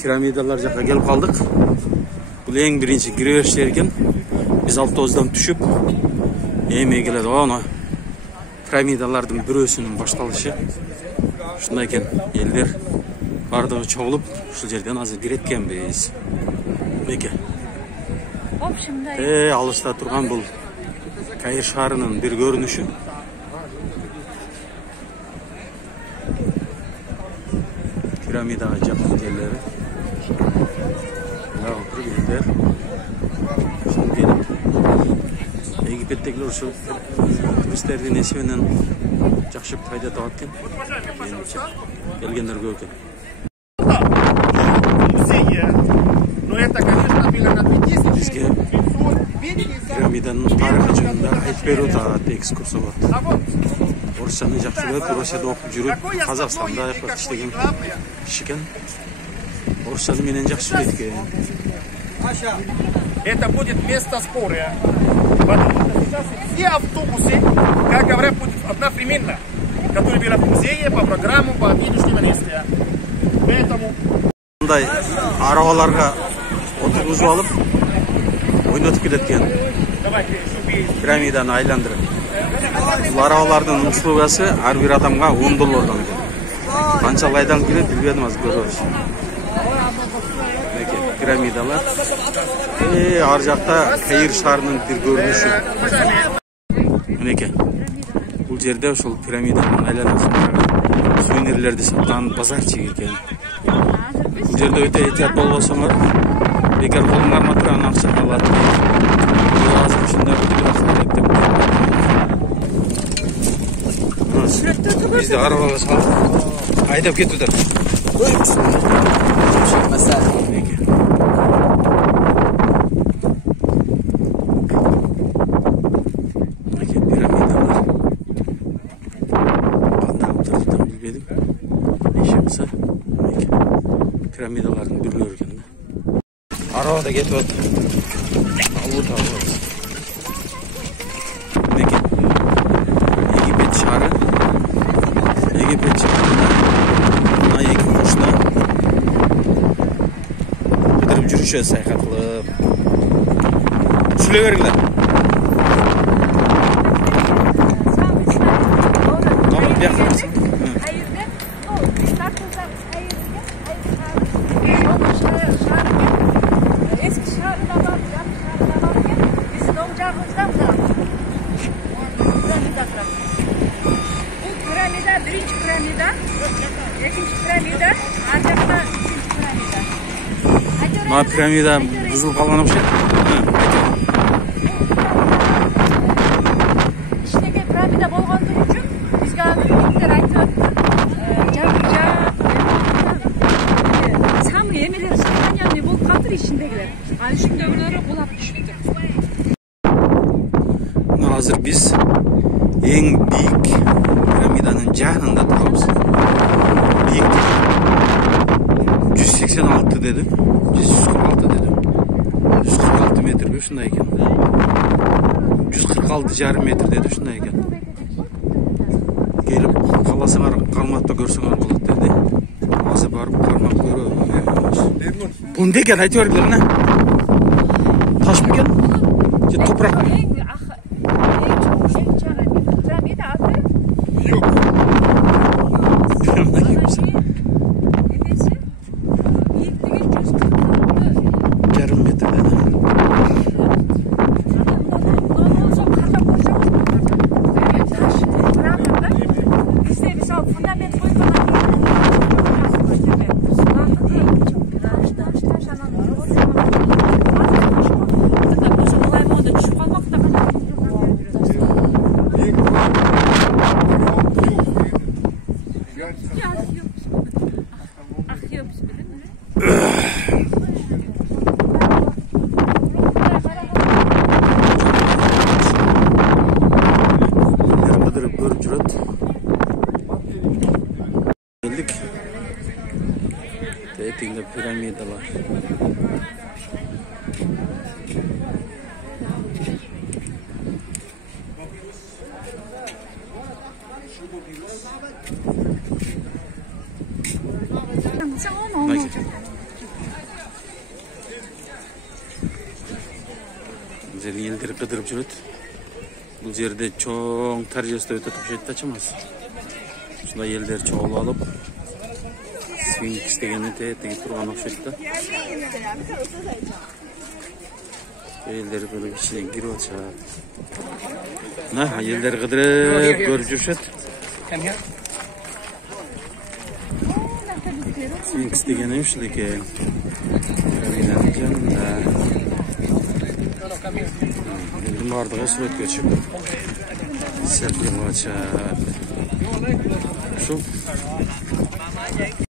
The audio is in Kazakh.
Piramidalар жаққа келіп қалдық. Бұл ең бірінші кіреберіштер екен. Біз автобустан түшіп, еме келеді. Оны пирамидалардың бүресінің башталышы. Шындай екен, елдер бардығы чоғылып, шыл жерден азыр кіреткен біз. Неке. Алыста тұрған бұл Каир шарының бір көрініші. Пирамидаға жақын жерлері. Мынау бір елдер. Şimdi gelip Egipet'tekiler şu turistlerden esiminden жақсы пайда тауып кен. Келгендер көп екен. Бізге пирамиданың тарихы жөнінде айтып беруді экскурсия болады. Орысшаны жақсы көріп, Россияда оқып жүріп, Қазақстанда іштеген кіші екен. Орысшаны менен жақсы сөйлейді екен. Это будет место спора. Потому что сейчас все автобусы, как говорят, будут одновременно, которые были в музее по программу по видео действия. Поэтому... Bunday arabalarga oturguzib olib, oynatib keletken piramidani aylandırib. Bu arabalarning услугасы har bir adamga $10 ekan. Qanchalaydan kelib bilmedim az ko'rish. Piramidalar. Ar жақта Каир шарының bir görünüşü. Мінеке. Бұл жерде ошол пирамиданың айланасындағы сувенирлерді сатқан базарчык екен. Бұл жерде өте этият болбосоңор, бекер колуңарга турган акча калат. Азыр ушундай деп бизди арабага салып айдап кетүүдө. Piramidaların bir görgende. Araba da getip ötü. Avu tağılırız. Egipet şarı. Egipet şarında ana ekin kuşuna bitirip жүрüşe sayqat qılıp. Süle veringler. Tamam, bir yakın mısın? Мына пирамида бұзылып қалған ұқсайды. Іштегі пирамида болғандығы үшін бізге агенттер айтып самый емелер сохраненный болып қалдыр ішіндегілер. Ал ішіндегілері құлап түсіп тұр. Қазір біз ең биік пирамиданың жағында тұрамыз. Биіктік 186 деді. 146 dedim. 146 metre bir şunday ekan. 146,5 metre dedi şunday ekan. Gelip kalasыңар кармакта көрсөңөр болот dedi. Азыр барып кармак көрөбүз. Bu ne ekan aytып бер мына. Таш бекен? Же топурак mı? Yok. Piramidalar. Bu жерде елдер қыдырып жүреді. Бұл жерде чоң тәржесті өтіп жетті açamaz. Şunda елдер çoğul alıp Sphinx degeni de тұрған оқшайды. Елдер böyle içine giriyor açar. Елдер қыдырып көріп жүршеді. Sphinx degeni ушыл екен. Елдің бардығы суретке шығып селфи қылып